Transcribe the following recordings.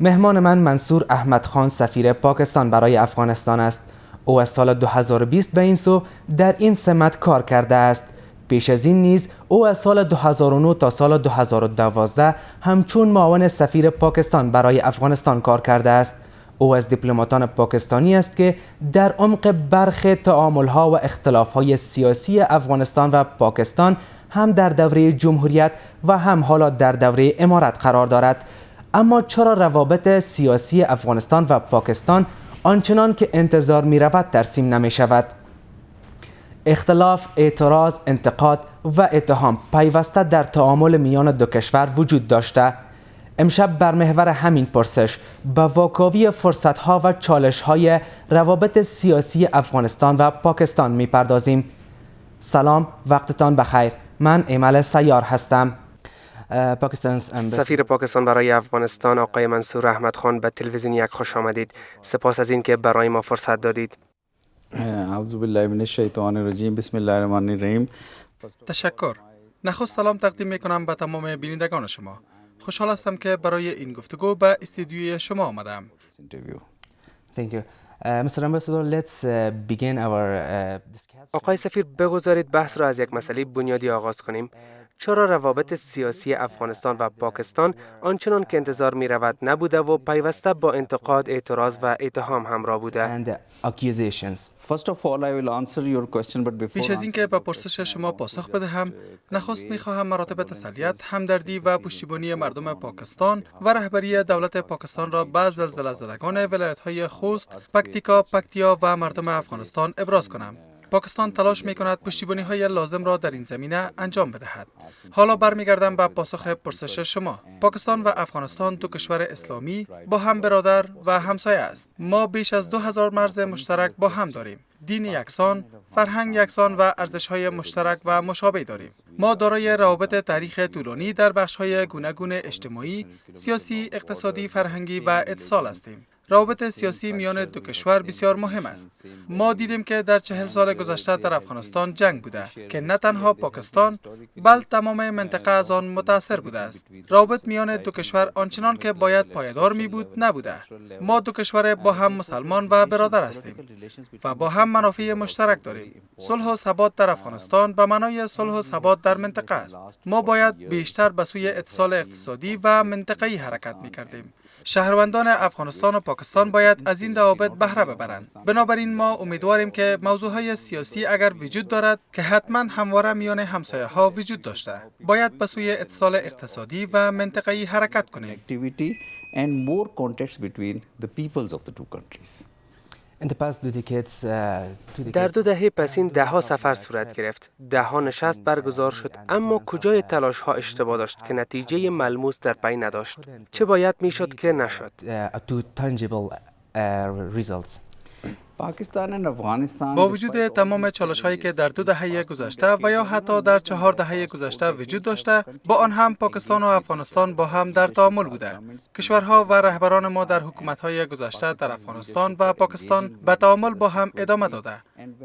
مهمان من منصور احمد خان سفیر پاکستان برای افغانستان است. او از سال 2020 به این سو در این سمت کار کرده است. پیش از این نیز او از سال 2009 تا سال 2012 همچون معاون سفیر پاکستان برای افغانستان کار کرده است. او از دیپلماتان پاکستانی است که در عمق برخی تعامل‌ها و اختلاف‌های سیاسی افغانستان و پاکستان هم در دوره جمهوریت و هم حالا در دوره امارت قرار دارد. اما چرا روابط سیاسی افغانستان و پاکستان آنچنان که انتظار می رود ترسیم نمی شود؟ اختلاف، اعتراض، انتقاد و اتهام پیوسته در تعامل میان دو کشور وجود داشته. امشب بر محور همین پرسش به واکاوی فرصت‌ها و چالش‌های روابط سیاسی افغانستان و پاکستان می‌پردازیم. سلام، وقتتان بخیر. من ایمل سیار هستم. سفیر پاکستان برای افغانستان آقای منصور احمد خان به تلویزیون یک خوش آمدید. سپاس از این که برای ما فرصت دادید. اعوذ بالله من الشیطان الرجیم. بسم الله الرحمن الرحیم. تشکر. نخست سلام تقدیم میکنم به تمام بینندگان شما. خوشحال هستم که برای این گفتگو به استودیوی شما آمدم. Thank you. Mr. Ambassador, let's begin our discussion. آقای سفیر، بگذارید بحث را از یک مسئله بنیادی آغاز کنیم. چرا روابط سیاسی افغانستان و پاکستان آنچنان که انتظار می رود نبوده و پیوسته با انتقاد، اعتراض و اتهام همراه بوده؟ And accusations. First of all, I will answer your question, but before پیش از اینکه به پرسش شما پاسخ بدهم، نخست میخواهم مراتب تسلیت، همدردی و پشتیبانی مردم پاکستان و رهبری دولت پاکستان را به زلزله زدگان ولایت‌های خوست، پکتیکا، پکتیا و مردم افغانستان ابراز کنم. پاکستان تلاش می‌کند پشتیبانی‌های لازم را در این زمینه انجام بدهد. حالا برمیگردم به پاسخ پرسش شما. پاکستان و افغانستان دو کشور اسلامی با هم برادر و همسایه است. ما بیش از 2000 مرز مشترک با هم داریم. دین یکسان، فرهنگ یکسان و ارزش‌های مشترک و مشابه داریم. ما دارای روابط تاریخ طولانی در بخش‌های گوناگون اجتماعی، سیاسی، اقتصادی، فرهنگی و اتصال هستیم. روابط سیاسی میان دو کشور بسیار مهم است. ما دیدیم که در 40 سال گذشته در افغانستان جنگ بوده که نه تنها پاکستان بلکه تمام منطقه از آن متاثر بوده است. روابط میان دو کشور آنچنان که باید پایدار می بود نبوده. ما دو کشور با هم مسلمان و برادر هستیم و با هم منافع مشترک داریم. صلح و ثبات در افغانستان به معنای صلح و ثبات در منطقه است. ما باید بیشتر به سوی اتصال اقتصادی و منطقه‌ای حرکت می‌کردیم. شهروندان افغانستان و پاکستان باید از این روابط بهره ببرند. بنابراین ما امیدواریم که موضوعهای سیاسی اگر وجود دارد که حتما همواره میان همسایه‌ها وجود داشته، باید به سوی اتصال اقتصادی و منطقه‌ای حرکت کنیم. activity and more contacts between the peoples of the two countries. In the past 2 decades, در 2 دهه پس این ده‌ها سفر صورت گرفت. 10 نشست برگزار شد، اما کجای تلاش‌ها اشتباه داشت که نتیجه ملموس در پی نداشت؟ چه باید میشد که نشد؟ to tangible results. پاکستان and افغانستان با وجود تمام چالش‌هایی که در 2 دهه گذشته و یا حتی در 4 دهه گذشته وجود داشته، با آن هم پاکستان و افغانستان با هم در تعامل بوده. کشورها و رهبران ما در حکومت‌های گذشته در افغانستان و پاکستان به تعامل با هم ادامه داده.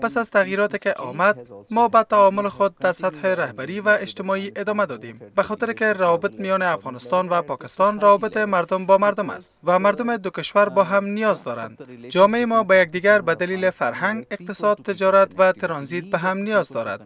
پس از تغییراتی که آمد، ما به تعامل خود در سطح رهبری و اجتماعی ادامه دادیم. به خاطر که روابط میان افغانستان و پاکستان روابط مردم با مردم است و مردم دو کشور با هم نیاز دارند. جامعه ما به یکدیگر به دلیل فرهنگ، اقتصاد، تجارت و ترانزیت به هم نیاز دارد.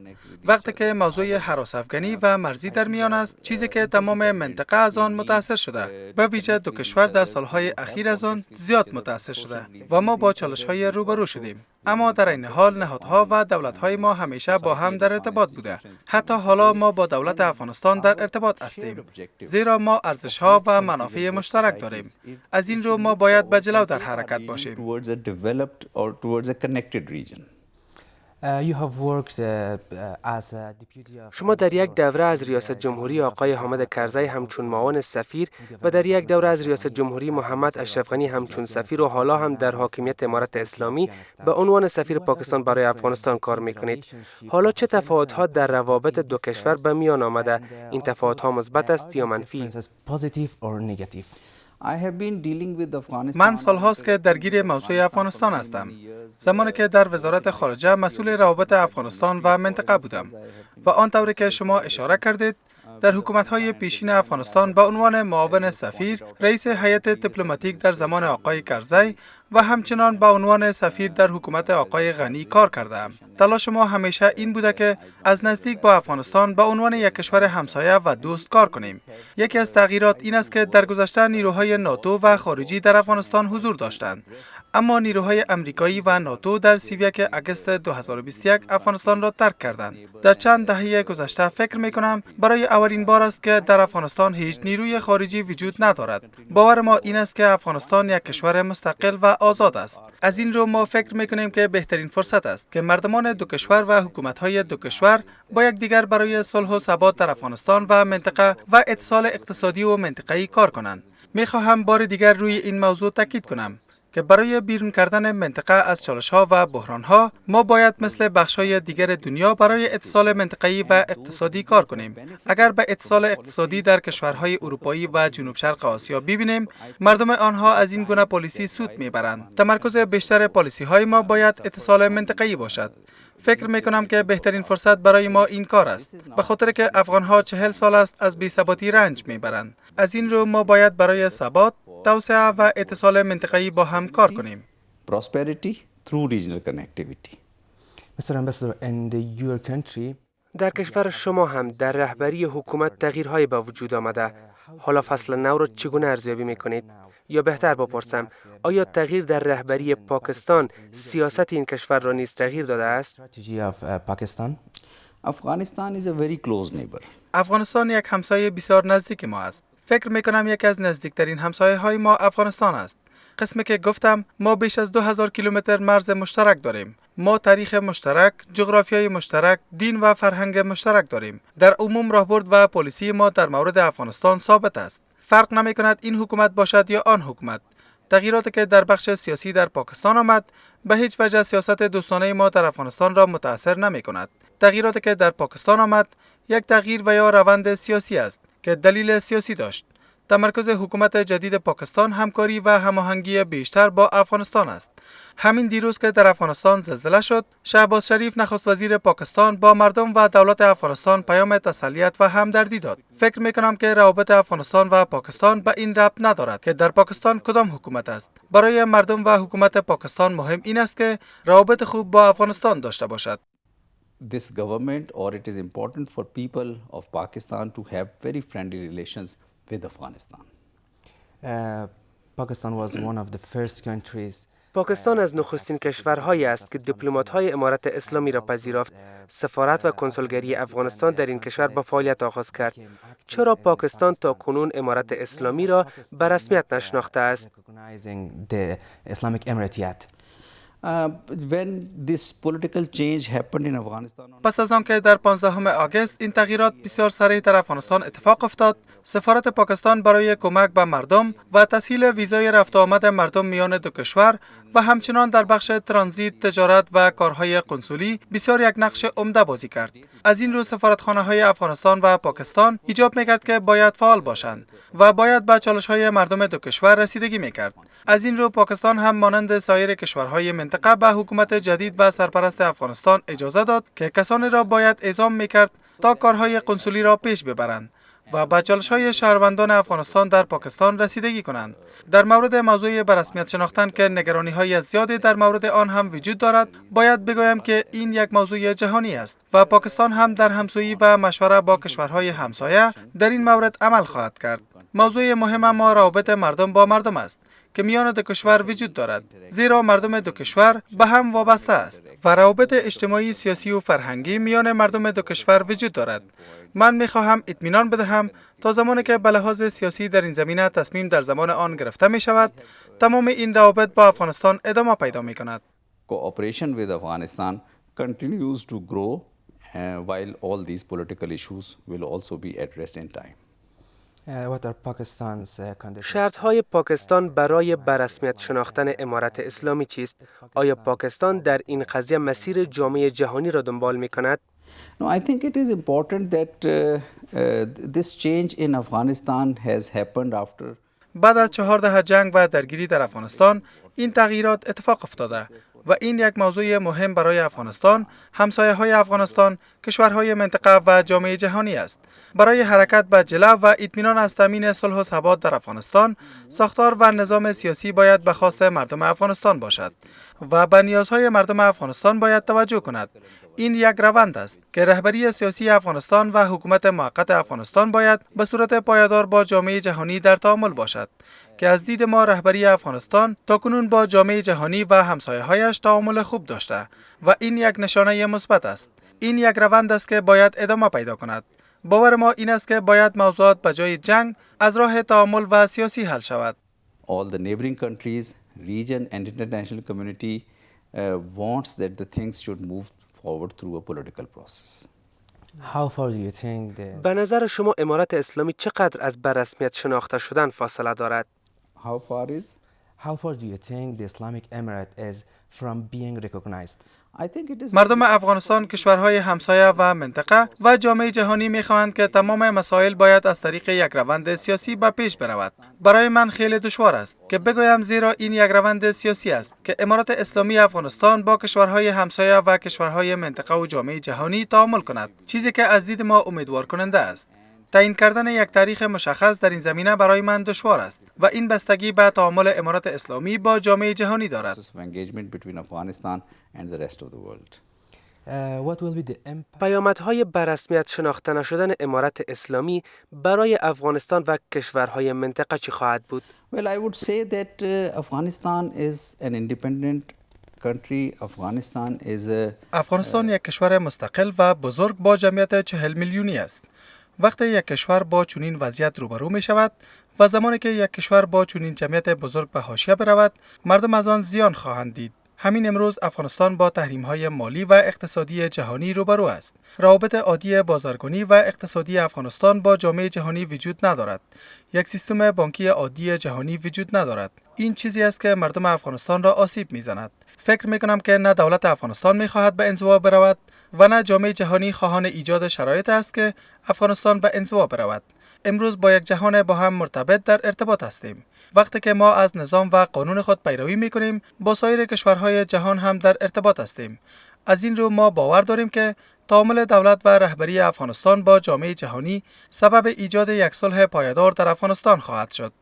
وقتی که موضوع هراس افغانی و مرزی در میان است، چیزی که تمام منطقه از آن متاثر شده، به ویژه دو کشور در سالهای اخیر از آن زیاد متاثر شده و ما با چالش‌های روبرو شدیم. اما در این حال نهادها و دولت‌های ما همیشه با هم در ارتباط بوده. حتی حالا ما با دولت افغانستان در ارتباط هستیم، زیرا ما ارزش‌ها و منافع مشترک داریم. از این رو ما باید به جلو در حرکت باشیم. towards a developed or towards a connected region. You have worked as a deputy of شما در یک دوره از ریاست جمهوری آقای احمد کرده همچون معاون سفیر و در یک دوره از ریاست جمهوری محمد اشرف غنی همچون سفیر و حالا هم در حاکمیت امارت اسلامی به عنوان سفیر پاکستان برای افغانستان کار میکنید. حالا چه تفاوت‌ها در روابط دو کشور به میان آمده؟ این تفاوت‌ها مثبت است یا منفی؟ positive or negative. من سالهاست که درگیر موضوع افغانستان هستم. زمانی که در وزارت خارجه مسئول روابط افغانستان و منطقه بودم و آن طوری که شما اشاره کردید، در حکومت‌های پیشین افغانستان به عنوان معاون سفیر، رئیس هیئت دیپلماتیک در زمان آقای کرده و همچنان به عنوان سفیر در حکومت آقای غنی کار کردم. تلاش ما همیشه این بوده که از نزدیک با افغانستان به عنوان یک کشور همسایه و دوست کار کنیم. یکی از تغییرات این است که در گذشته نیروهای ناتو و خارجی در افغانستان حضور داشتند، اما نیروهای امریکایی و ناتو در 31 اگست 2021 افغانستان را ترک کردند. در چند دهه گذشته فکر می‌کنم برای اولین بار است که در افغانستان هیچ نیروی خارجی وجود ندارد. باور ما این است که افغانستان یک کشور مستقل و آزاد است. از این رو ما فکر می‌کنیم که بهترین فرصت است که مردمان دو کشور و حکومت‌های دو کشور با یکدیگر برای صلح و ثبات در افغانستان و منطقه و اتصال اقتصادی و منطقه‌ای کار کنند. می‌خواهم بار دیگر روی این موضوع تاکید کنم که برای بیرون کردن منطقه از چالش‌ها و بحران‌ها ما باید مثل بخش‌های دیگر دنیا برای اتصال منطقه‌ای و اقتصادی کار کنیم. اگر به اتصال اقتصادی در کشورهای اروپایی و جنوب شرق آسیا ببینیم، مردم آنها از این گونه پالیسی سود می‌برند. تمرکز بیشتر پالیسی‌های ما باید اتصال منطقه‌ای باشد. فکر می‌کنم که بهترین فرصت برای ما این کار است، به خاطر که افغان‌ها 40 سال است از بی‌ثباتی رنج می‌برند. از این رو ما باید برای ثبات، توسعه و اتصال منطقه‌ای با هم کار کنیم. Prosperity through regional connectivity. Mr. Ambassador, in your country در کشور شما هم در رهبری حکومت تغییرهایی به وجود آمده. حالا فصل نو را چگونه ارزیابی می‌کنید؟ یا بهتر بپرسم، آیا تغییر در رهبری پاکستان سیاست این کشور را نیز تغییر داده است؟ strategy of Pakistan? Afghanistan is a very close neighbor. افغانستان یک همسایه بسیار نزدیک ما است. فکر می‌کنم یکی از نزدیکترین همسایه‌های ما افغانستان است. قسمی که گفتم ما بیش از 2000 کیلومتر مرز مشترک داریم. ما تاریخ مشترک، جغرافیای مشترک، دین و فرهنگ مشترک داریم. در عموم راهبرد و پالیسی ما در مورد افغانستان ثابت است. فرق نمی‌کند این حکومت باشد یا آن حکومت. تغییراتی که در بخش سیاسی در پاکستان آمد به هیچ وجه سیاست دوستانه ما در افغانستان را متاثر نمی‌کند. تغییراتی که در پاکستان آمد یک تغییر و یا روند سیاسی است که دلیل سیاسی داشت. تمرکز حکومت جدید پاکستان همکاری و هماهنگی بیشتر با افغانستان است. همین دیروز که در افغانستان زلزله شد، شهباز شریف نخست وزیر پاکستان با مردم و دولت افغانستان پیام تسلیت و همدردی داد. فکر می‌کنم که روابط افغانستان و پاکستان به این ربط ندارد که در پاکستان کدام حکومت است. برای مردم و حکومت پاکستان مهم این است که روابط خوب با افغانستان داشته باشد. This government, or it is important for people of Pakistan to have very friendly relations with Afghanistan. Pakistan was one of the first countries. پاکستان از نخستین کشورهایی است که دیپلمات‌های امارت اسلامی را پذیرفت. سفارت و کنسولگری افغانستان در این کشور با فعالیت آغاز کرد. چرا پاکستان تا کنون امارت اسلامی را به رسمیت نشناخته است؟ Recognizing the Islamic Emirate yet. When this political change happened in Afghanistan, پس از آنکه در 15 آگوست این تغییرات بسیار سریع در افغانستان اتفاق افتاد، سفارت پاکستان برای کمک به مردم و تسهیل ویزای رفت و آمد مردم میان دو کشور و همچنان در بخش ترانزیت، تجارت و کارهای قنسولی بسیار یک نقش عمده بازی کرد. از این رو سفارتخانه‌های افغانستان و پاکستان ایجاب می‌کرد که باید فعال باشند و باید به چالش‌های مردم دو کشور رسیدگی می‌کرد. از این رو پاکستان هم مانند سایر کشورهای منطقه به حکومت جدید و سرپرست افغانستان اجازه داد که کسانی را باید اعزام می‌کرد تا کارهای قنسولی را پیش ببرند و به چالش‌های شهروندان افغانستان در پاکستان رسیدگی کنند. در مورد موضوع به رسمیت شناختن که نگرانی‌های زیادی در مورد آن هم وجود دارد، باید بگویم که این یک موضوع جهانی است و پاکستان هم در همسویی و مشوره با کشورهای همسایه در این مورد عمل خواهد کرد. موضوع مهم ما روابط مردم با مردم است که میان دو کشور وجود دارد، زیرا مردم دو کشور به هم وابسته است و روابط اجتماعی، سیاسی و فرهنگی میان مردم دو کشور وجود دارد. من میخواهم اطمینان بدهم تا زمانی که به لحاظ سیاسی در این زمینه تصمیم در زمان آن گرفته می شود، تمام این روابط با افغانستان ادامه پیدا می کند. cooperation with Afghanistan continues to grow while all these political issues will also be addressed in time. What are Pakistan's conditions? شرط‌های پاکستان برای به رسمیت شناختن امارت اسلامی چیست؟ آیا پاکستان در این قضیه مسیر جامعه جهانی را دنبال می‌کند؟ No, I think it is important that this change in Afghanistan has happened after بعد از 4 دهه جنگ و درگیری در افغانستان این تغییرات اتفاق افتاده و این یک موضوع مهم برای افغانستان، همسایه‌های افغانستان، کشورهای منطقه و جامعه جهانی است. برای حرکت به جلو و اطمینان از تامین صلح و ثبات در افغانستان، ساختار و نظام سیاسی باید به خواست مردم افغانستان باشد و به نیازهای مردم افغانستان باید توجه کند. این یک روند است که رهبری سیاسی افغانستان و حکومت موقت افغانستان باید به صورت پایدار با جامعه جهانی در تعامل باشد که از دید ما رهبری افغانستان تاکنون با جامعه جهانی و همسایه‌هایش تعامل خوب داشته و این یک نشانه مثبت است. این یک روند است که باید ادامه پیدا کند. باور ما این است که باید موضوعات به جای جنگ از راه تعامل و سیاسی حل شود. All the neighboring countries, region and international community wants that the things should move forward through a political process. How far do you think به نظر شما امارت اسلامی چقدر از به رسمیت شناخته شدن فاصله دارد؟ How far do you think the Islamic Emirate is from being recognized? مردم افغانستان، کشورهای همسایه و منطقه و جامعه جهانی می‌خواهند که تمام مسائل باید از طریق یک روند سیاسی به پیش برود. برای من خیلی دشوار است که بگویم، زیرا این یک روند سیاسی است که امارت اسلامی افغانستان با کشورهای همسایه و کشورهای منطقه و جامعه جهانی تعامل کند، چیزی که از دید ما امیدوار کننده است. تعیین کردن یک تاریخ مشخص در این زمینه برای من دشوار است و این بستگی به تعامل امارت اسلامی با جامعه جهانی دارد. پیامدهای به رسمیت شناخته نشدن امارت اسلامی برای افغانستان و کشورهای منطقه چی خواهد بود؟ Well, I would say that Afghanistan is an independent country. افغانستان یک کشور مستقل و بزرگ با جمعیت 40 میلیونی است. وقتی یک کشور با چنین وضعیت روبرو می شود و زمانی که یک کشور با چنین جمعیت بزرگ به حاشیه برود، مردم از آن زیان خواهند دید. همین امروز افغانستان با تحریم‌های مالی و اقتصادی جهانی روبرو است. روابط عادی بازرگانی و اقتصادی افغانستان با جامعه جهانی وجود ندارد. یک سیستم بانکی عادی جهانی وجود ندارد. این چیزی است که مردم افغانستان را آسیب می‌زند. فکر می‌کنم که نه دولت افغانستان می‌خواهد به انزوا برود و نه جامعه جهانی خواهان ایجاد شرایط است که افغانستان به انزوا برود. امروز با یک جهان با هم مرتبط در ارتباط هستیم. وقتی که ما از نظام و قانون خود پیروی می‌کنیم، با سایر کشورهای جهان هم در ارتباط هستیم. از این رو ما باور داریم که تعامل دولت و رهبری افغانستان با جامعه جهانی سبب ایجاد یک صلح پایدار در افغانستان خواهد شد.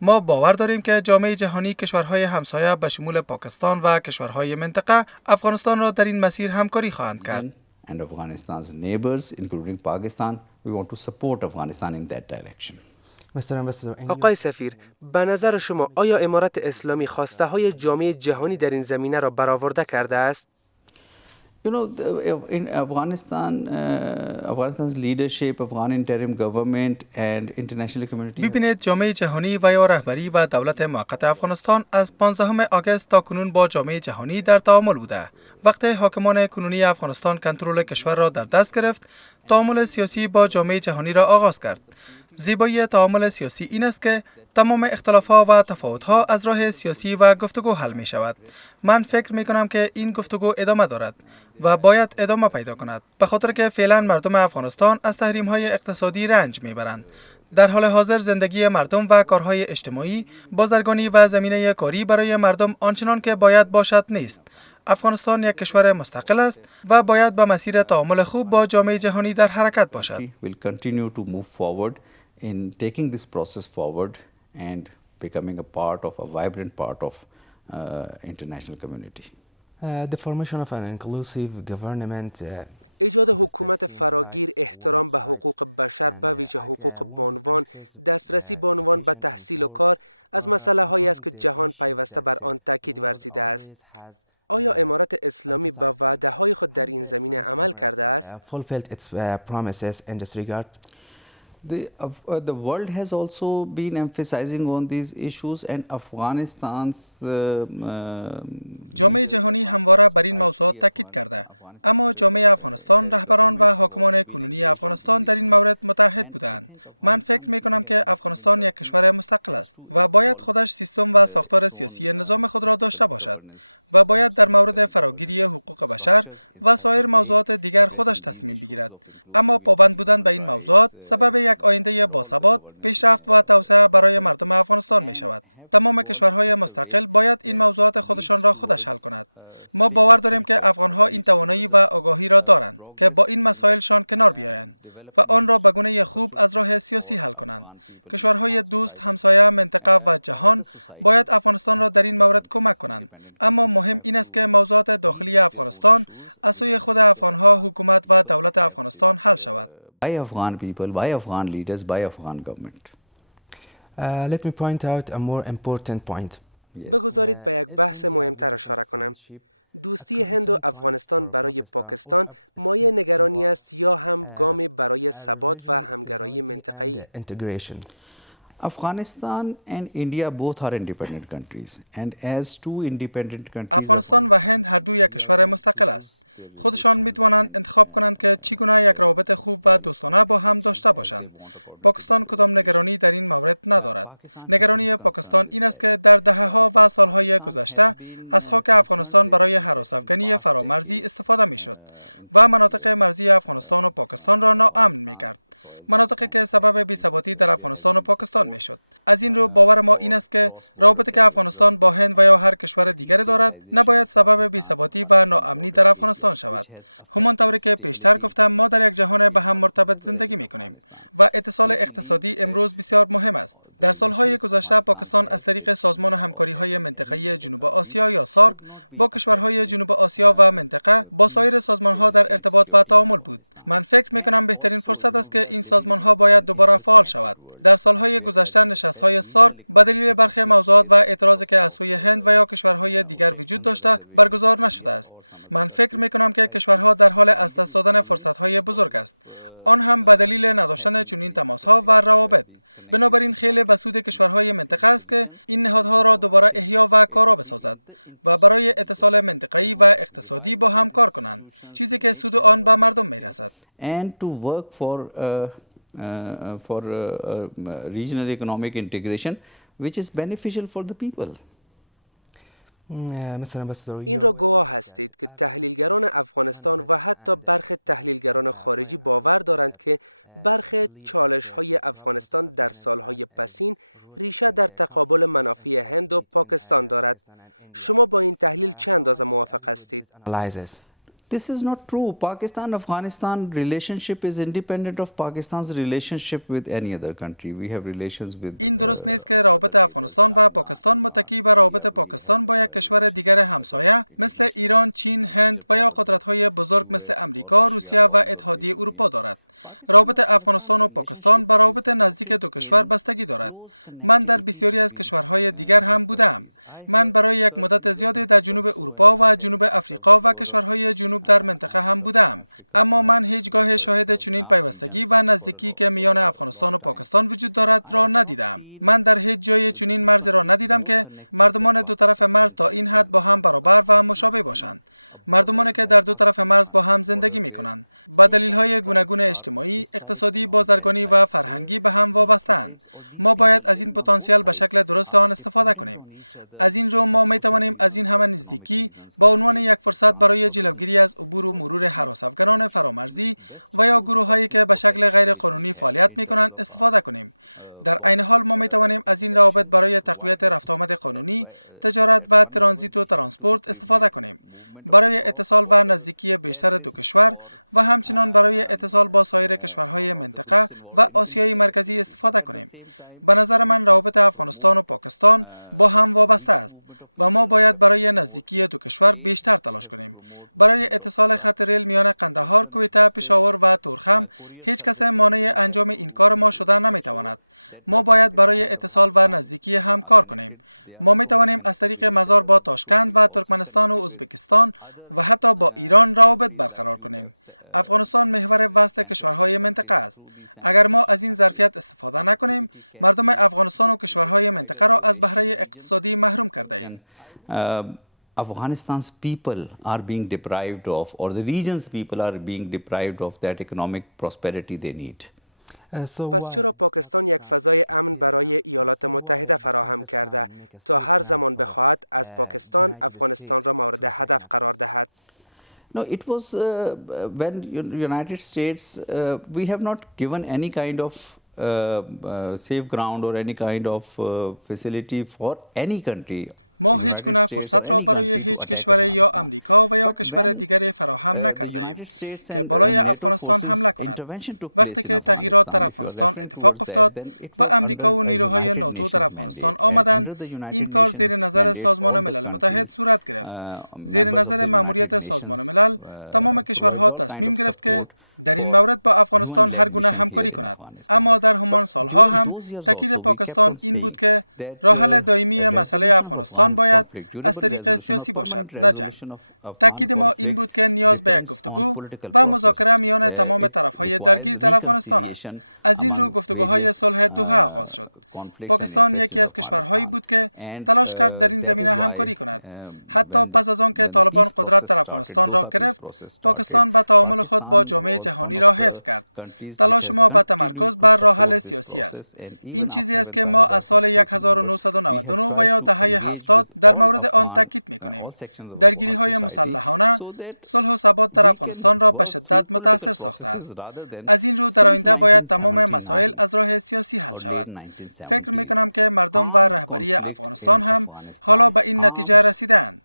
ما باور داریم که جامعه جهانی، کشورهای همسایه به شمول پاکستان و کشورهای منطقه افغانستان را در این مسیر همکاری خواهند کرد. And Afghanistan's neighbors, including Pakistan, we want to support Afghanistan in that direction. آقای سفیر، به نظر شما آیا امارت اسلامی خواسته های جامعه جهانی در این زمینه را برآورده کرده است؟ You know, in Afghanistan, Afghanistan's leadership, Afghan interim government and international community. ببینید، جامعه جهانی و یا رهبری و دولت موقت افغانستان از 15 آگوست تا کنون با جامعه جهانی در تعامل بوده. وقتی حاکمان کنونی افغانستان کنترل کشور را در دست گرفت، تعامل سیاسی با جامعه جهانی را آغاز کرد. زیبایی تعامل سیاسی این است که تمام اختلافات و تفاوت‌ها از راه سیاسی و گفتگو حل می شود. من فکر می کنم که این گفتگو ادامه دارد و باید ادامه پیدا کند، به خاطر که فعلا مردم افغانستان از تحریم‌های اقتصادی رنج می‌برند. در حال حاضر زندگی مردم و کارهای اجتماعی، بازرگانی و زمینه کاری برای مردم آنچنان که باید باشد نیست. افغانستان یک کشور مستقل است و باید به مسیر تعامل خوب با جامعه جهانی در حرکت باشد. We will continue to move forward in taking this process forward and becoming a part of a vibrant part of international community. The formation of an inclusive government. ایجاد حکومت فراگیر، احترام به حقوق بشر، به ویژه حقوق بانوان، دسترسی بانوان به تحصیل و کار از مسئله هایی است که جهان پیوسته بر آن تاکید ورزیده است. آیا امارت اسلامی به وعده های خود در این زمینه عمل کرده است؟ Fulfilled its promises in this regard. The world has also been emphasizing on these issues and Afghanistan's جامعه جهانی همواره بر این موضوعات تاکید کرده، اما جامعه افغانستان، رهبران و حاکمان کنونی افغانستان در این مورد متحد بودند. من فکر می کنم که افغانستان یک کشور مستقل است و باید خودش سیستم و ساختار سیاسی نظام خود را داشته باشد و باید در مورد فراگیری حقوق بشر و سایر موضوعات دیگر خودش تصمیم بگیرد. اما پابند بودن به این موضوعات سبب یک آینده باثبات، پیشرفت و توسعه برای مردم افغانستان می شود. تمام کشورهای مستقل باید این موضوعات خودشان را خودش حل کند. ما باور داریم که افغانها این توانایی و آگاهی را دارند که با این مسائلشان کنار بیایند و آن را به گونه خوب از راه سیاسی حل کنند. کشورهای دوست، همسایه، منطقه و جهان باید افغانستان را در این مورد کمک کنند. اما مهم این است که موضوعات داخلی افغانستان از سوی خود افغانها، حکومت و دولت افغانستان حل شود. By Afghan people, by Afghan leaders, by Afghan government. Let me point out a more important point. بگذارید به یک بحث مهمتر اشاره کنم. دوستی هند و افغانستان برای پاکستان مایه نگرانی است یا هم گام برای ثبات و همگرایی منطقه‌ای؟ Integration. Afghanistan and India both are independent countries, and as two independent countries. افغانستان و هند هر دو یک کشور مستقل است. خودشان میتوانند انتخاب کنند که چگونه یک روابط خوب و دوستانه با هم داشته باشند. پاکستان کدام نگرانی در این مورد ندارد. نگرانی پاکستان این است که در دهه‌ها و سالهای گذشته از خاک افغانستان برای هراس افغانی فرامرزی استفاده میشد و مناطق مرزی افغانستان و پاکستان را ناامن میکرد. مناطقی که سبب بی‌ثباتی در افغانستان و پاکستان میشد. از این رو باور ما این است که رابطه که افغانستان با هند و یا هر کشور دیگر دارد نباید سبب بی‌ثباتی و ناامنی در افغانستان شود. همانطوری که پیشتر گفتم ما در یک جهان به هم مرتبط زندگی میکنیم و اتصال اقتصادی امروز بسیار مهم است. در سالهای گذشته پاکستان از طریق سازمان همکاری‌های منطقه‌ای جنوب آسیا یا سارک با کشورهای جنوب آسیا و منطقه با سایر سازمان‌ها در ارتباط و تعامل بود. من فکر می‌کنم بهترین فرصت است که این سازمان‌ها باید دوباره فعال شود. در سالهای گذشته نشست‌های سارک به دلیل برخی موضوعات و اعتراضی که از سوی هند و یا کشورهای دیگر وجود داشته برگزار نشده است. من فکر می‌کنم که کشورها در حال از دست دادن فرصت‌های بزرگ است. آن هم به دلیل نداشتن چنین تماس‌ها و روابط. بنابراین خیلی به سود کشورهای منطقه است که این نهادها را دوباره احیا و کارا بسازد و برای اتصال منطقه‌ای و اقتصادی با هم کار کنند، چیزی که سود آن به مردم میرسد. And to work for regional economic integration, which is beneficial for the people. این را گواه هستید که تحلیلگران افغانستان و حتی برخی تحلیلگران خارجی باور دارند که برخی چالش‌های افغانستان در سالهای پسین ریشه در تقابل منافع هند و پاکستان دارد. شما با این تحلیل چه اندازه موافق هستید؟ This is not true. Pakistan-Afghanistan relationship is independent of Pakistan's relationship with any other country. We have relations with. این درست نیست که روابط افغانستان و پاکستان متکی بر روابط پاکستان با یک کشور دیگر همسایه مثل ایران، چین، هند و یا قدرت‌های بزرگ مثل امریکا، روسیه و اتحادیه اروپا دارد. روابط افغانستان و پاکستان بر روابط نزدیک دو کشور بستگی دارد. من در بسیاری از کشورهای دیگر هم بودم. من برای یک مدت زیادی در جنوب اروپا و جنوب افریقا و کشورهای جنوب در منطقه هم بودم، اما من هیچگاه شاهد چنین پیوستگی و نزدیکی که میان افغانستان و پاکستان وجود دارد را ندیدم. من در هیچ جای چنین مرزی را ندیدم که مردمان دو طرف مرز تا این حد با هم برابر و مشابه باشند. مردمانی که در دو طرف مرز با هم زندگی می‌کنند با دلایل گوناگون اجتماعی، اقتصادی، بازرگانی و فرهنگی به هم وابسته‌اند. ما باید از این پتانسیل به شکل درست آن استفاده کنیم. از این رو ما می‌توانیم از این همه نزدیکی با عنوان یک فرصت برای جلوگیری از عبور و مرور هراس افغانان فرامرزی و یا گروه‌هایی که به شکل غیر قانونی فعالیت می‌کنند استفاده کنیم. در عین حال ما می‌توانیم از این روابط برای تقویت رفت آمد قانونی، تجارت و ترانزیت و ترانسپورت استفاده کنیم. برای اتصال و نزدیکی بیشتر دو کشور و همچنان برای اتصال با سایر کشورهای منطقه و آسیای مرکزی استفاده کنیم. به نظر من روابط افغانستان و پاکستان با هم وابسته است و ما باید برای نزدیکی دو کشور بیشتر تلاش کنیم. برای اتصال خط ریل میان قندهار، کویته، پشاور و تورخم هیچ کس مانع انجام این کار ما شده نمیتواند. ما باید برای اتصال و نزدیکی هم کار کنیم. ما می توانیم از طریق مزار با تاشکند و ترکمنستان و ازبکستان و حتی با ایران روابط برقرار کنیم. افغانستان محور وصل کشورهای منطقه است. اگر ما از این ظرفیت استفاده نکنیم، مردم افغانستان و کشورهای منطقه را از بهره اقتصادی محروم کرده ایم. Afghanistan's people are being deprived of, or the region's people are being deprived of that economic prosperity they need. پس چرا پاکستان یک فضای امن برای ایالات متحده فراهم کرده تا هر زمان بخواهد از پاکستان افغانستان را مورد هدف قرار دهد؟ No, it was when United States we have not given any kind of safe ground or any kind of facility for any country. ما هیچ گونه فرصت را برای هیچ کشور یا امریکا و یا کشور دیگری فراهم نکرده ایم که بالای افغانستان حمله کند. وقتی که تغییرات در افغانستان اتفاق افتاد و امریکا و نیروهای ناتو در افغانستان آمدند، این کار زیر نظر سازمان ملل متحد صورت گرفت. زیر نظر مأموریت سازمان ملل تمام کشورها تصمیم گرفت که در این مورد با افغانستان هر گونه همکاری کند. اما در همان سالها هم تاکید پاکستان این بود که راه حل دائمی مسئله افغانستان باید از طریق سیاسی باشد، نه جنگ. تاکید ما این بود که نیاز به یک گفتگو و مذاکره میان تمام طرف‌های درگیر در افغانستان است. از این رو گفتگوهای صلح دوحه آغاز شد. پاکستان یکی از کشورهایی بود که تلاش کرد در این زمینه همکاری کند. حتی پس از آن که طالبان قدرت در افغانستان را گرفت، پاکستان به تعامل خود با جامعه جهانی را حفظ کرد. تلاش ما به تمرکز بر راه حل سیاسی است. این چیزی است که ما از سال 1999 و یا دهه 70 در مورد آن تاکید می‌کنیم. درگیری‌های مسلحانه صلح و ثبات در افغانستان را به شدت متاثر ساخته است. از این رو در آینده باید تمام مسائل از راه سیاسی حل شود. فکر می‌کنم که مردم و رهبری افغانستان هم حالا به این نتیجه رسیدند.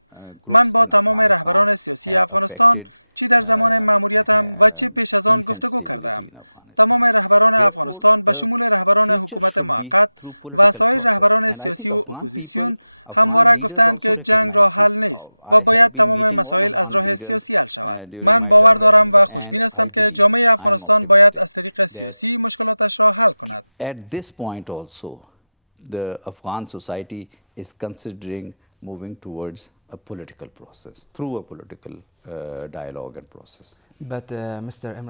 من با تمام رهبران سیاسی افغانستان چی در زمان مأموریتم و چی پیش از آن گفتگو کردم. تمام رهبران افغانستان به شمول رهبران حکومت موقت و سایر رهبران سیاسی و اپوزیسیون همواره گفتند که جنگ را حل نیست و باید تمام مسائل از راه سیاسی حل شود. من باور دارم و خوشبین هستم که جامعه افغانستان باید از طریق سیاسی مشکلاتش را حل کند. At this point also, the Afghan society is considering moving towards a political process, through a political dialogue and process.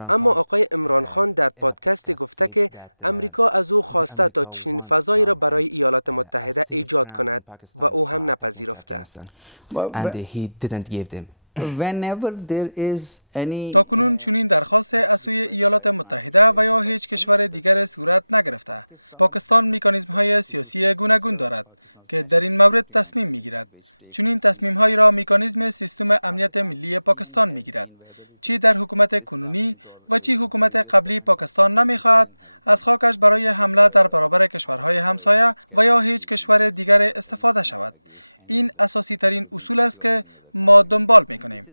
اما آقای عمران خان در پادکست گفته که امریکا از او خواسته تا چنین فضایی را برای ایالات متحده ایجاد کند و او هم نپذیرفته. تاکنون چنین درخواست از سوی ایالات متحده و یا هیچ کشور دیگر صورت نگرفته. پاکستان مکانیزم‌های سیاسی گوناگون دارد که در این مورد تصمیم می‌گیرد. چنین تصمیم‌هایی را مکانیزم سیستم امنیت ملی پاکستان می‌گیرد. چی در حکومت کنونی و چی حکومت قبلی پاکستان نمی‌خواهد از خاکش برای حمله در برابر کشورهای همسایه و یا هیچ کشور دیگر استفاده شود. این اساسی ترین اصول است که ما دنبال می‌کنیم.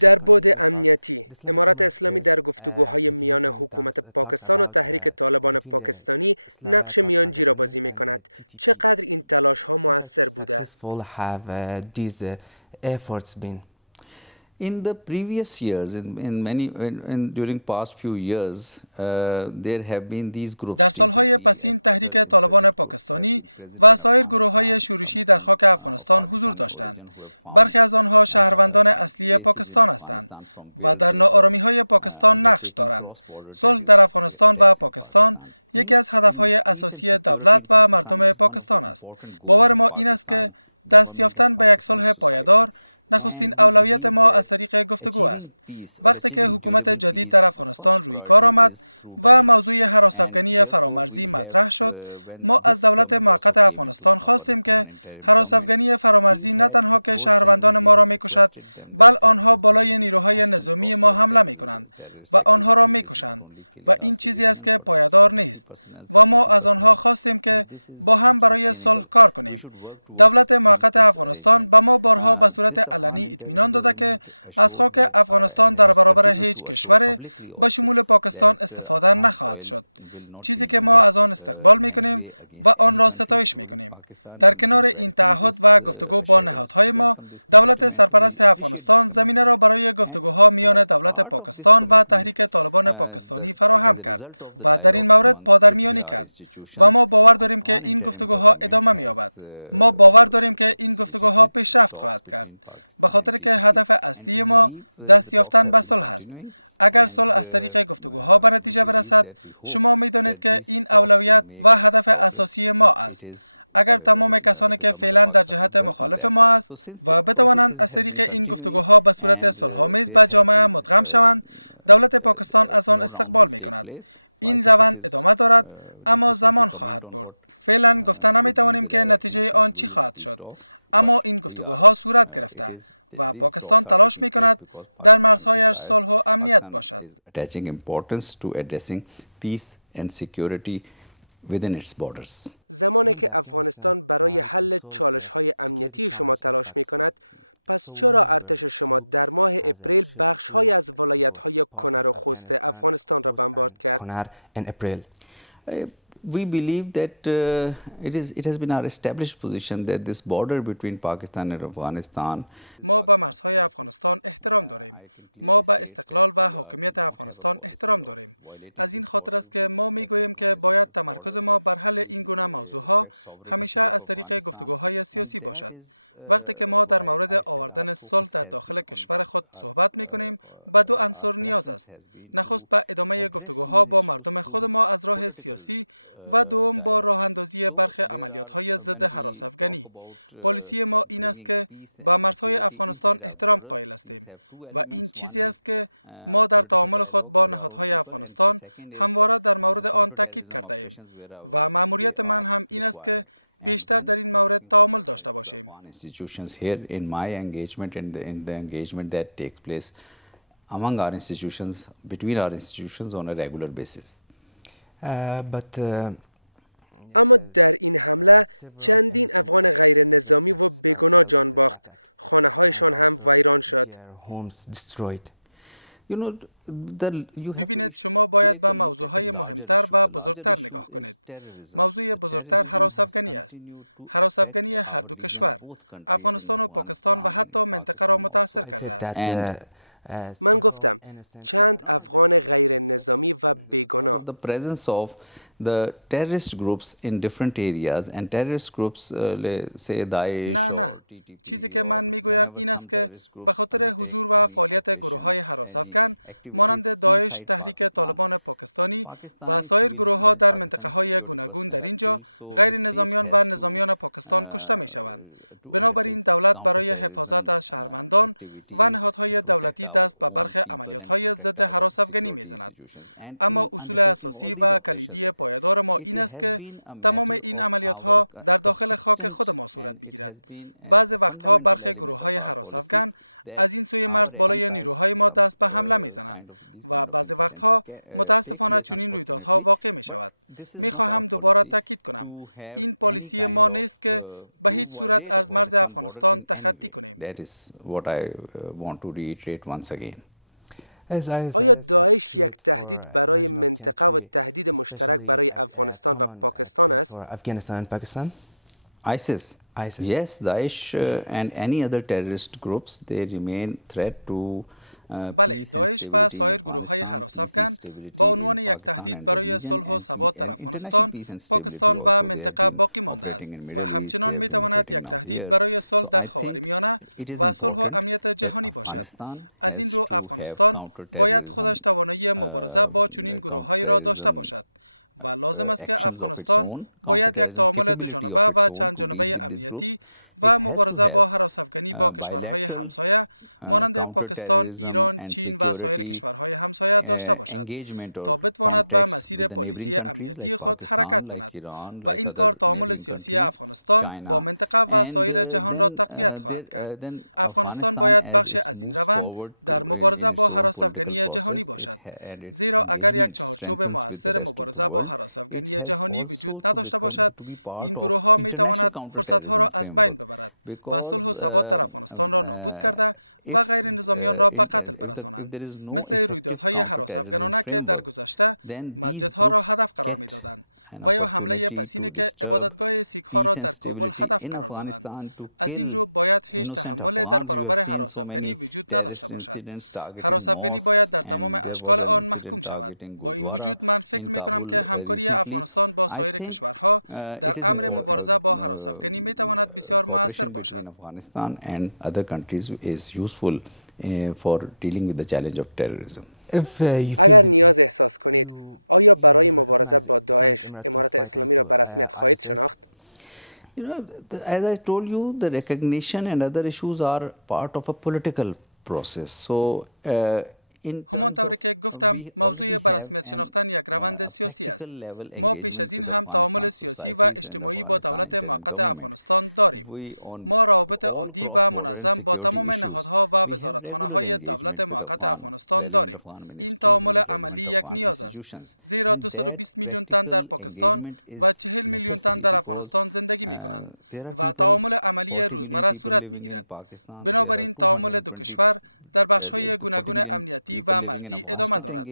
در بعد امنیتی، امارت اسلامی در گفتگوهای میان حکومت پاکستان و تحریک طالبان پاکستانی نقش میانجی را بازی می‌کند. چقدر این تلاش‌ها مؤثر بوده؟ In the previous years, during past few years, there have been these groups. در سالهای پسین تحریک طالبان پاکستانی و سایر گروه‌های شورشی در خاک افغانستان حضور داشتند. برخی از آنها شهروندان اصلی پاکستان هستند و در ناآرامی‌های پاکستان نقش دارند. صلح در افغانستان و پاکستان یکی از هدف‌های اساسی دولت و مردم پاکستان است. باور ما این است که دست یافتن به یک صلح پایدار نخستین اولویت ما از طریق گفتگو است. وقتی که حکومت جدید در افغانستان روی کار آمد و موضوع هراس افغانی فرامرزی مطرح شد، ما از دولت موقت افغانستان خواستیم که هراس افغانی فرامرزی نه تنها که شهروندان ما را می‌کشد، بل آنها بالای نیروهای نظامی ما حمله می‌کنند و آنها را می‌کشند و این چیزی است که پایدار نیست و ما از آنها خواستیم که با هم برای صلح کار کنیم. دولت موقت افغانستان به ما بارها به صورت علنی اطمینان داده که از خاک افغانستان در برابر هیچ کشور به شمول پاکستان استفاده نخواهد شد. چیزی که ما از آن استقبال می‌کنیم و آن را ستایش می‌کنیم. در کنار این تعهد و گفتگو با نهادهای ما، دولت سرپرست افغانستان زمینه را برای گفتگوها میان دولت پاکستان و تحریک طالبان پاکستانی فراهم کرد و در این مورد پادرمیانی کرد و ما باور داریم که این گفتگوها ادامه می‌یابد. ما باور داریم که این گفتگوها پیشرفت خواهد کرد، به خاطر که هدف اصلی ما دست یافتن به صلح است. اگر صلح از طریق گفتگوها به نتیجه برسد، شما می‌دانید که این اولویت و هدف اساسی ما است. اگر تمام کسانی که فعلا در جهت مخالف ما است و بتوانند از طریق این گفتگوها به صورت صلح‌آمیز به جامعه مدغم شوند، دولت پاکستان از آن استقبال می‌کند. این روند ادامه دارد، اما زمان خواهد برد. فعلا گفته نمی‌توانیم که نتیجه آن چی خواهد شد، اما این گفتگوها صورت گرفته و پاکستان تلاش می کند در مرزهایش صلح و امنیت باشد. Attaching importance to addressing peace and security within its borders. زمانی که افغانستان برای حل چالش‌های امنیتی شما تلاش می‌کند، پس چرا ارتش شما در ماه اپریل بخش‌های از ولایت‌های کنر و خوست افغانستان را بمبارد کرد؟ We believe that it has been our established position that this border between Pakistan and Afghanistan. ما به مرزهای افغانستان احترام داریم. ما به استقلال و حاکمیت افغانستان احترام داریم. از این خاطر است که ما میگوییم که باید تمرکز ما بر حل این گونه موضوعها همیشه از طریق گفتگوهای سیاسی باشد. وقتی که ما در مورد آوردن صلح در داخل کشور خود صحبت می‌کنیم، به دو عنصر نیاز است. نخست به ادامه گفتگوها با مردم خود ما از راه سیاسی و دوم با راه اندازی برخی عملیات‌های ضد هراس افغانی. پالیسی ما این است که به مرزهای افغانستان احترام قائل هستیم و این چیزی است که ما در تعامل خود با نهادهای افغانستان همواره در مورد آن تاکید کرده ایم و مأموریت من هم این است که بیشتر در این مورد تعامل داشته باشیم. Among our institutions, between our institutions on a regular basis. اما در این حمله چندین افغان غیر نظامی و بیگناه جان باخت. خانه‌هایشان هم ویران شد. ببینید، شما باید به موضوعهای مهمتر و بزرگتر نگاه کنید. موضوع بزرگتر هراس افغانی است. هراس افغانی هر دو کشور، افغانستان و پاکستان و حتی منطقه را متاثر کرده است. من گفتم چند افغان غیر نظامی و بیگناه. The presence of the terrorist groups in different areas and terrorist groups say Daesh. نه چیزی که من میگویم این است که به خاطر حضور و فعالیت گروه‌های هراس افغان مانند داعش، تحریک طالبان پاکستانی و سایر گروه‌ها در منطقه‌های گوناگون در اینجا غیر نظامیان و نظامیان پاکستان کشته می‌شوند. بنابراین دولت برای حفاظت از شهروندان و نهادهای دولتی دست به برخی عملیات‌های ضد هراس افغانی می‌زند. اما اصول اساسی و کلیدی پایدار ما این است که تمام این عملیات‌ها در داخل خاک خود ما صورت بگیرد. بعضی وقتها برخی گروه‌های هراس افغان از این سوی مرز بالای نیروهای ما دست به حمله می‌زنند و بعضی وقتها متاسفانه چنین رویدادها واقع می‌شود. می‌خواهم دوباره تاکید کنم، این پالیسی ما نیست که به هیچ صورت از مرز افغانستان تخطی کنیم. آیا داعش یک تهدید برای منطقه و تهدید مشترک برای افغانستان و پاکستان است؟ ISIS. Yes, Daesh and any other terrorist groups, they remain threat to. بله، داعش و سایر گروه‌های هراس افغان با عنوان یک تهدید برای صلح و ثبات در افغانستان، پاکستان و منطقه باقی مانده است و همچنان می‌تواند یک تهدید برای صلح در خاورمیانه و صلح و امنیت جهانی باشد. از این رو افغانستان باید خودش توانایی مبارزه با چنین گروه‌هایی را داشته باشد و لازم است که افغانستان باید یک تعامل دوجانبه و چند جانبه امنیتی و مبارزه با هراس افغانی با کشورهای همسایه مانند پاکستان، ایران، چین و سایر کشورهای همسایه داشته باشد تا بتواند به مسیر پالیسی امنیتی خود حرکت کند و این کار تعامل سیاسی افغانستان با منطقه و سایر جهان را تقویت خواهد کرد. افغانستان باید بخش از این روند در مبارزه با هراس افغانی جهانی باشد، زیرا اگر یک چهارچوب مؤثر مبارزه با هراس افغانی جهانی وجود نداشته باشد، این گروه ها می تواند فرصت ها را از بین ببرد و صلح و ثبات در افغانستان را نابود کرده و غیر نظامیان را به قتل برسانند، مثل رویدادهای هراس افغانانه که در گذشته مسجدها را هدف قرار می‌دادند و یا حمله پسینه که عبادتگاه سیک ها را در کابل هدف قرار دادند. از این رو باید هیچ تحمل در برابر هراس افغانی وجود نداشته باشد. هراس افغانی باید در تمام اشکال آن محکوم شود. با این وجود من فکر می‌کنم که همکاری افغانستان با سایر کشورها در امر مبارزه با هراس افغانی می‌تواند بسیار مؤثر باشد. اگر نیاز احساس کنید، آیا برای مبارزه با داعش امارت اسلامی را به رسمیت خواهید شناخت؟ As I told you, the recognition and other issues are part of a political process. So, همان طوری که گفتم موضوع به رسمیت شناختن یک روند سیاسی است. ما پیش از این هم تعامل سیاسی و اجتماعی با دولت موقت افغانستان داریم. ما روابط عادی و منظم با تمام نهادها و وزارتخانه‌های دولت موقت افغانستان داریم. این تعامل عملی یک نیاز است، زیرا 220 میلیون تن در پاکستان و 40 میلیون تن در افغانستان زندگی می کنند و تعامل عملی روزمره صورت می گیرد. بنابراین تعامل دو کشور در بخش‌های گوناگون امنیتی و مرزی ادامه دارد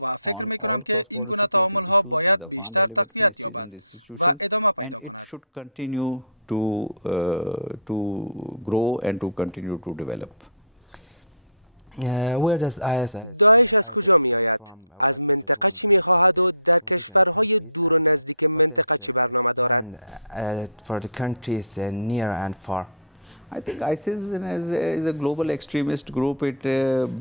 و فکر می کنم که این گونه تعامل‌ها باید بیشتر تقویت یابد و ادامه پیدا کند. داعش از کجا می آید؟ از منطقه چی می خواهد و در کشورهای دور و نزدیک منطقه چی برنامه دارد؟ I think ISIS is a global extremist group. It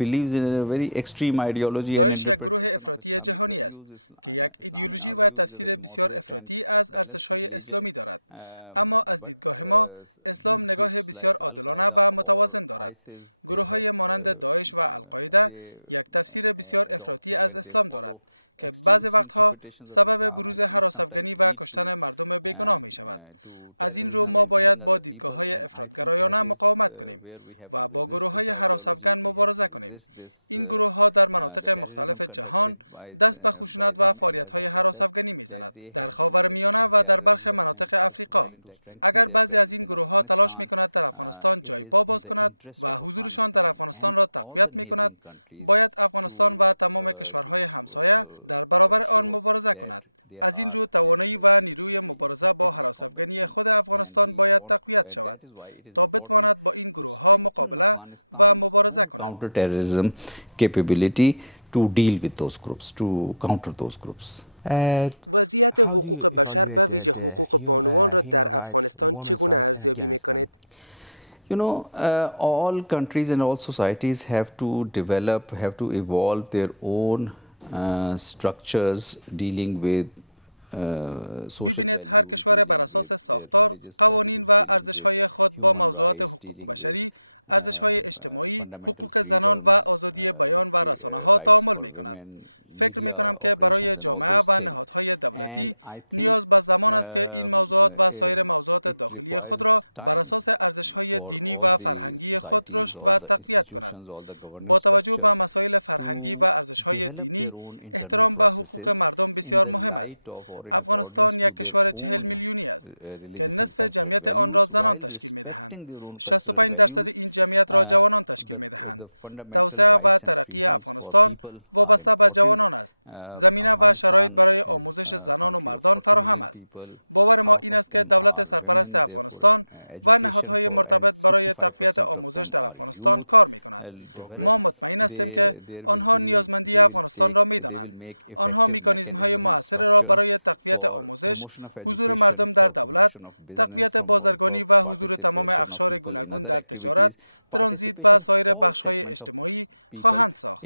believes in a very extreme ideology. داعش یک گروه افراطی جهانی است که یک ایدئولوژی و تفسیر بسیار افراطی از ارزش‌های اسلامی دارد. اما از دیدگاه ما اسلام نگاه بسیار عادلانه و متوازن دارد. گروه‌های مانند داعش و القاعده یک تفسیر بسیار افراطی از اسلام دارد که بعضی وقتها سبب بروز هراس افغانی و کشتن مردم بیگناه می شود. از این رو ما باید با دیدگاه‌های افراطگرایانه مقاومت کنیم و با گروه‌های هراس افغان مبارزه کنیم. این گروه‌ها در مناطق مختلف جهان دست به خشونت و فعالیت‌های هراس افغانی می‌زنند، در خاورمیانه و در برخی مناطق افریقا. اگر بعضی از این گروه‌ها تلاش می‌کند در افغانستان جای پا باز کند و حضورشان در افغانستان را تقویت می‌کند، باید افغانستان و تمام کشورهای همسایه در برابر آن مبارزه کند. از این رو توانایی و نیروی مبارزه با هراس افغانی خود افغانستان باید تقویت شود تا بتواند با این گروه‌ها مقابله و مبارزه کند. وضعیت حقوق بشر به ویژه حقوق بانوان را در افغانستان چگونه ارزیابی می‌کنید؟ You know, all countries and all societies have to evolve their own structures dealing with ببینید هر کشور بر اساس ساختار، قوانین و ارزش‌های خود با موضوعات حقوق بشری، ارزش‌های اجتماعی، حقوق زنان و آزادی بیان و رسانه‌ها تعامل می‌کند. فکر می‌کنم که برای جامعه و نهادهای دولتی نیاز به زمان است که این موضوعات و سایر موضوعات داخلی خود را بر اساس ارزش‌های دینی و فرهنگی خود رشد و تقویت کند. با توجه به مسائل فرهنگی و ارزش‌های دینی، احترام به حقوق مردم بسیار مهم است. افغانستان یک کشور 40 میلیونی است که نصف جمعیت آن را زنان تشکیل می‌دهند. 65% این جمعیت را جوانان تشکیل می‌دهند. توسعه و ترقی افغانستان وابسته به جوانان است. زمینه و شرایط برای آموزش زنان و مردان فراهم است. باور ما این است که دولت سرپرست افغانستان و نهادهای مرتبط برای تقویت آموزش در افغانستان کار می‌کند. ما مطمئن هستیم که آنها نیازمندی افغانستان را می‌دانند. آنها مکانیزم‌های مؤثر را برای تقویت آموزش، حضور مردم در دولت، تقویت بازرگانی و حضور تمام اقشار گوناگون در تجارت، ترانزیت و سایر بخش‌های اجتماعی خواهند ساخت.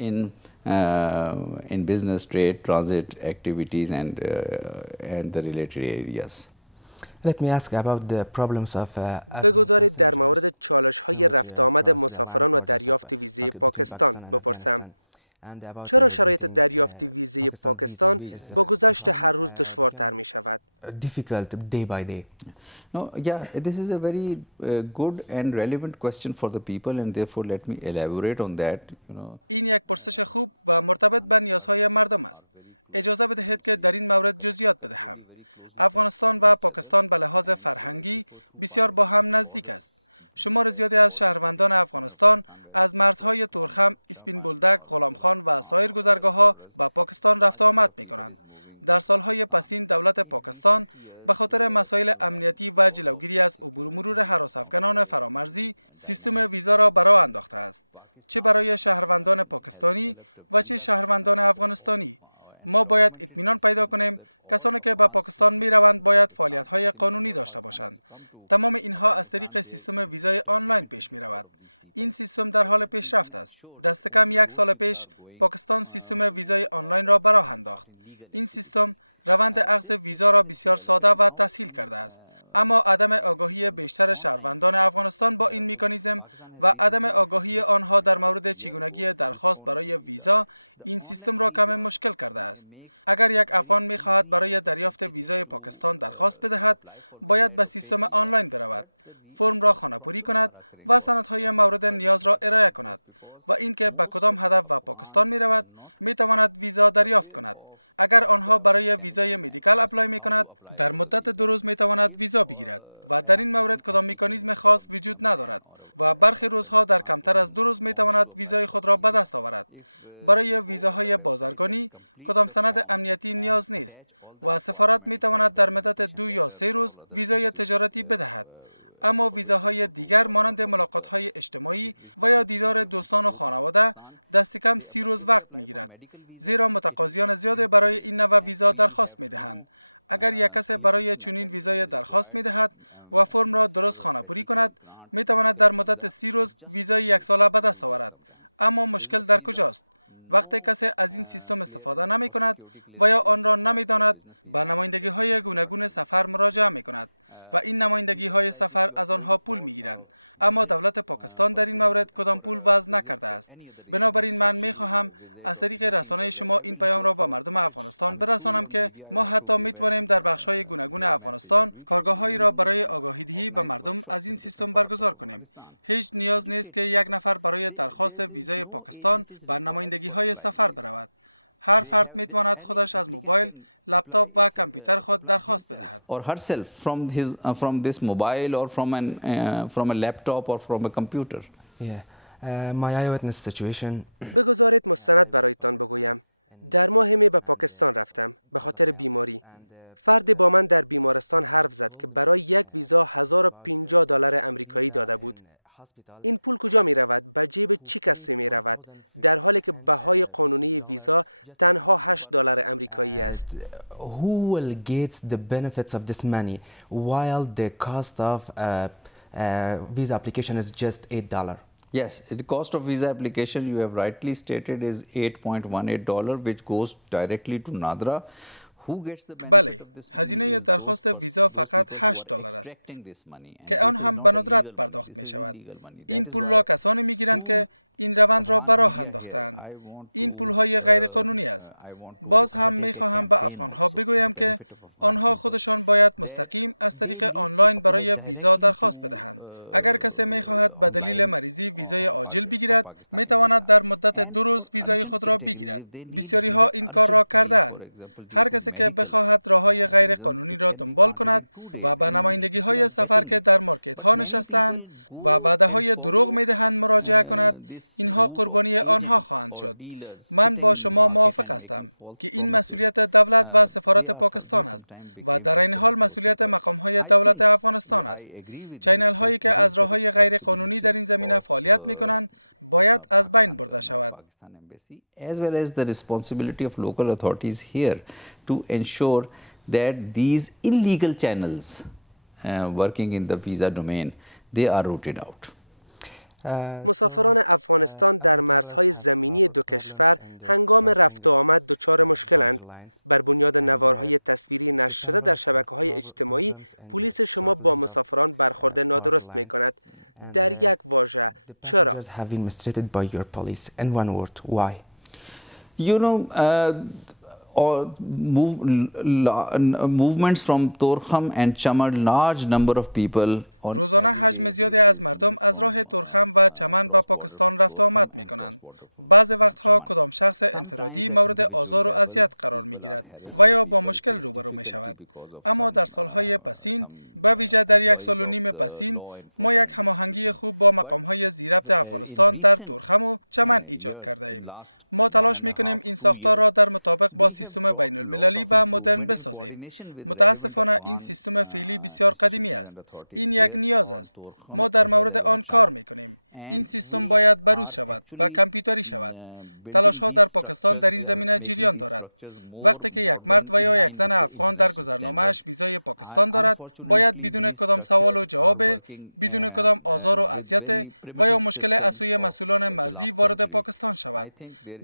In business, trade, transit activities and the related areas. Let me ask about the problems of بگذارید در مورد چالش‌های رفت آمد مسافران و دریافت ویزه پاکستان بپرسم. چرا شرایط دریافت ویزه پاکستان با گذشت هر روز دشوارتر می شود؟ difficult day by day. No, yeah, this is a very good and relevant question for the people, and therefore let me elaborate on that. این یک پرسش خوب و مرتبط به نیازهای مردم است. اجازه بدهید که در این مورد جزئیات بدهم. افغانستان و پاکستان به لحاظ فرهنگی بسیار با هم نزدیک است. شمار زیادی از شهروندان افغانستان از مرزهای تورخم، اسپین بولدک، غلامخان و سایر گذرگاه‌ها به پاکستان رفت آمد می‌کنند. در سالهای پسین دولت پاکستان به خاطر مسائل امنیتی و جلوگیری از عبور و مرور هراس افغانان فرامرزی سیستم ویزا را به راه انداخته است، چه برای شهروندان پاکستانی و چه شهروندان افغانستانی. ما باید اطمینان پیدا کنیم کسانی که به پاکستان می‌روند باید فعالیت‌های قانونی داشته باشند. تمام اینها از طریق سیستم ویزای آنلاین پیش می‌رود. این سیستم در حال پیشرفت است. دست کم 1 سال پیش پاکستان سیستم ویزای آنلاین را به راه انداخت. این سیستم روند اخذ ویزا را بسیار ساده و تسهیل کرده است. اما عدم آگاهی بیشتر شهروندان افغانستان با این مکانیزم و عدم آگاهی آنها در مورد چگونگی درخواست برای ویزا این سیستم را کم مشکل کرده است. اگر یک افغان می‌خواهد برای دریافت ویزای پاکستان درخواست بدهد، باید به سیستم آنلاین برود، فرم را خانه‌پوری کند و سندهای مورد نیاز را ارائه کند و اینکه به کدام هدف و پاکستان می‌رود، می‌تواند ویزا دریافت کند. اگر آنها برای ویزای مدیکال اپلای می‌کند، در مدت 2 روز می‌تواند ویزا بگیرد و در این مورد کدام مکانیزم خاص وجود ندارد و برخی روزها در کمتر از 2 روز می‌تواند ویزای خود را به دست آورد. برای ویزاهای بازرگانی کدام سند امنیتی نیاز نیست و سفارت می‌تواند در مدت 2 یا 3 روز ویزای تجارتی بدهد. اما ویزاهای دیگر مانند ملاقات‌های اجتماعی و یا دیدار دوستان و خانواده دست کم 30 روز وقت می‌گیرد، زیرا متقاضیان زیاد برای این نوع ویزا درخواست می‌دهند. اگر یک کس برای چنین ویزای درخواست می‌دهد و فرم را درست خانه‌پوری کند، می‌تواند در مدت 30 روز ویزای 1 ساله به دست آورد. اما مشکل در کجاست؟ وقتی کسی از این سیستم استفاده نمی‌کند و یا آن را نمی‌داند، به نمایندگی‌های گوناگون سفر مراجعه می‌کند و این نمایندگی‌های سفر از آنها پول می‌گیرند. اما دولت پاکستان در این مورد کدام پول وضع نکرده است. بنابراین من می‌خواهم از طریق رسانه شما این پیام را به مردم افغانستان برسانم که ما حتی می‌توانیم در بخش‌های گوناگون افغانستان کارگاه‌هایی را برای آگاهی‌دهی به مردم از این سیستم برگزار کنیم. هیچ نیاز نیست که یک نفر برای درخواست ویزای پاکستان به نمایندگی‌های سفر برود. هر فرد می‌تواند خودش از موبایل، لپتاپ و کامپیوتر خود درخواست بدهد. Or herself from this mobile or from a laptop or from a computer. My eyewitness situation. بگذارید مستند برایتان بگویم. در ماه می به پاکستان رفتم به خاطر بیماری. فردی با من در بیمارستان حرف زد که برای یک ویزا $1050 امریکایی داده بود. این پول کجا می رود؟ به جیب چی کسی می رود؟ در حالی که بهای قانونی ویزا تنها $8 امریکایی است. Who will get the benefits of this money while the cost of visa application is just $8? Yes, the cost of visa application, you have rightly stated, is $8.18, which goes directly to Nadra. بله، هزینه درخواست ویزا فقط $8 است که آن هم به ندرت پرداخت می شود. این پول را کسانی می گیرند که این روند را به راه انداختند. این پول های غیر قانونی است. باز هم می خواهم به افغان ها بگویم که آنها خودشان باید مستقیم از طریق آنلاین برای ویزا درخواست بدهند. اگر کسی می خواهد به دلیل مریضی ویزای عاجل بگیرد، می تواند در مدت 2 روز ویزای خود را بگیرد. بسیاری ها این کار را کردند. هر کسی که بخواهد راههای غیر قانونی را دنبال کند و به نمایندگی های سفر که در مارکت ها نشستند و وعده های دروغ می دهند مراجعه کند، اینها قربانی آنها خواهند شد. من با شما موافق هستم که این مسئولیت دولت و سفارت پاکستان است و در این حال مسئولیت مقام های دولت افغانستان است. چینل هایی که از راههای غیر قانونی در این زمینه فعالیت می کنند باید از بین برده شود. As well as the responsibility of local authorities here to ensure that these illegal channels working in the visa domain, they are rooted out. مسافران افغانستان در مرزهای زمینی دو کشور هنگام رفت و آمد دچار مشکلند. بر بنیاد نوارهای تصویری نشر شده در شبکه‌های اجتماعی، پلیس شما با مسافران برخورد نادرست می‌کند. در یک واژه، چرا؟ You know, movements from Torkham and Chamar, large number of people. روزانه حجم زیادی از مردم از راه تورخم و چمن به پاکستان رفت و آمد می کنند. بعض وقتها کدام شخص انفرادی مورد آزار و اذیت قرار می گیرد و یا با مشکل روبرو می شود. اما در سالهای پسین، به ویژه در 1.5 سال پسین، ما یک هماهنگی خوب با مقام‌های ضبط افغانستان در تورخم و چمن ایجاد کرده ایم. ما تلاش می‌کنیم این ساختار را در مطابق با سیستم بین‌المللی و مدرن بسازیم. متاسفانه این سیستم فعلی بسیار قدیمی است. این یک نیاز است. ما در مورد آن کار می‌کنیم. این سیستم باید بروز شود و کامپیوتری شود. تلاش ها در پاکستان در این زمینه جریان دارد. وقتی که یک مرد و یا یک زن افغان در گذرنامه‌اش ویزای پاکستان دارد، باید بدون کدام سوال و جواب، بدون کدام آزار و اذیت و یا مشکل از سوی مسئولان مرزی وارد پاکستان شود.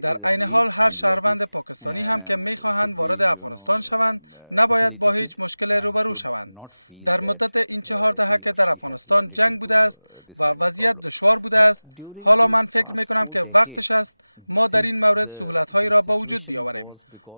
در عین حال هر شهروند پاکستانی هم که می‌خواهند وارد افغانستان شوند، نباید با هیچ مشکل روبرو شوند. در مدت این 4 دهه که در افغانستان جنگ بوده است و وضعیت دشوار بوده است، حالا من فکر می‌کنم که وقتش است ما در این مورد سهولت‌هایی را به وجود بیاوریم.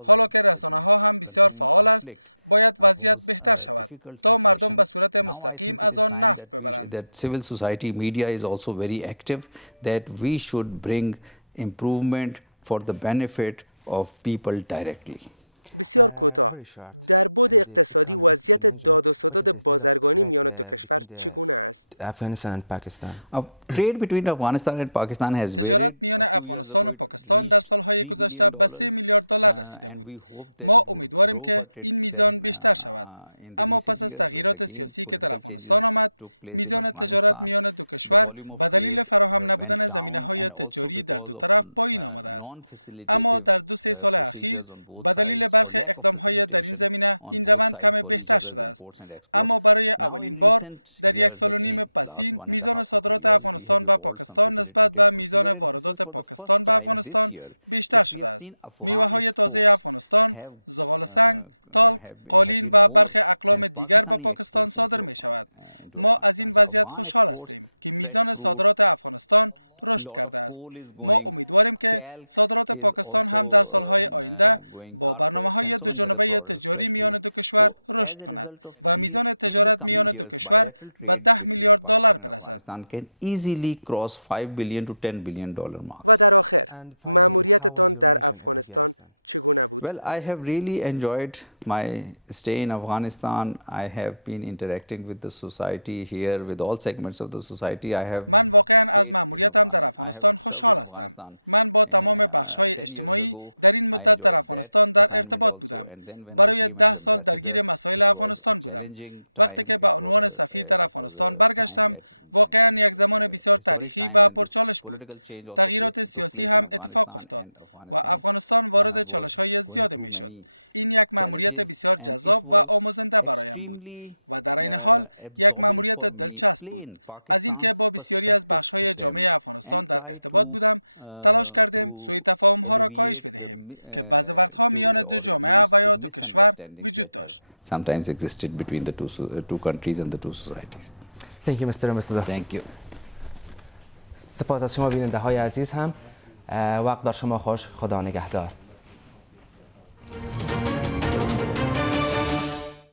حالا که رسانه‌ها هم بسیار فعال است، باید وضعیت بهتر شود تا مردم به صورت مستقیم از آن نفع ببرند. That civil society media is also very active, that we should bring improvement for the benefit of people directly. بسیار کوتاه، در بعد اقتصادی وضعیت داد و ستد بازرگانی میان دو کشور چگونه است؟ Trade between Afghanistan and Pakistan has تجارت میان افغانستان و پاکستان در سالهای گذشته به 3 میلیارد دلار رسیده بود. ما امیدواریم که این میزان بیشتر شود. اما پس از تغییرات سیاسی که در افغانستان آمد، میزان تجارت میان دو کشور به دلیل فراهم نبودن زمینه‌های تجاری در دو طرف پایین آمده است. اما در 2-3 سال اخیر به دلیل برخی اقدام‌های در این زمینه این روند کم بهتر شده است. اما برای اولین بار در 1 سال و نیم پسین میزان صادرات افغانستان به پاکستان نسبت به میزان واردات پاکستان به افغانستان بیشتر شده است. میوه‌های تازه افغانستان، زغال سنگ، تالک، قالین و برخی اقلام دیگر به پاکستان صادر می شود. ما از این وضعیت خوشحال هستیم که میزان صادرات افغانستان رشد کرده است. ما امیدواریم که صادرات پاکستان هم در سالهای آینده با برنامه‌های دوجانبه تجاری میان دو کشور رشد کند و میزان تجارت میان دو کشور به 10 میلیارد دلار برسد. و در آخر، مأموریتتان در افغانستان چگونه بود؟ Well, I have really enjoyed my stay in Afghanistan. I have been interacting with the society here, with all segments of the society. I have من واقعا از مأموریتم در افغانستان خوشحال هستم. من با تمام بخش‌های اجتماعی در این مدت در افغانستان در ارتباط بودم. برای 10 سال درگیر مسائل افغانستان بودم. وقتی که به عنوان سفیر در افغانستان برگشتم، واقعا یک زمان بسیار تاریخی و پرچالش بود. تغییرات سیاسی هم اتفاق افتاد و افغانستان وارد چالش‌های زیادی می‌شد. این یک مأموریت بسیار جذاب و آموزنده برایم بود و در این حال یک مأموریت دلچسب بود. از اینکه با بسیاری از بخش‌های جامعه افغانستان در ارتباط بودم، تلاش کردیم سوء تفاهم‌ها را کاهش بدهیم که بعضی وقت‌ها میان دو جامعه و یا دو کشور وجود داشت. sometimes existed between the two countries and the two societies. Thank you, Mr. Ambassador. Thank you. سپاس از شما بیننده های عزیز هم. وقت بر شما خوش. خدا نگهدار.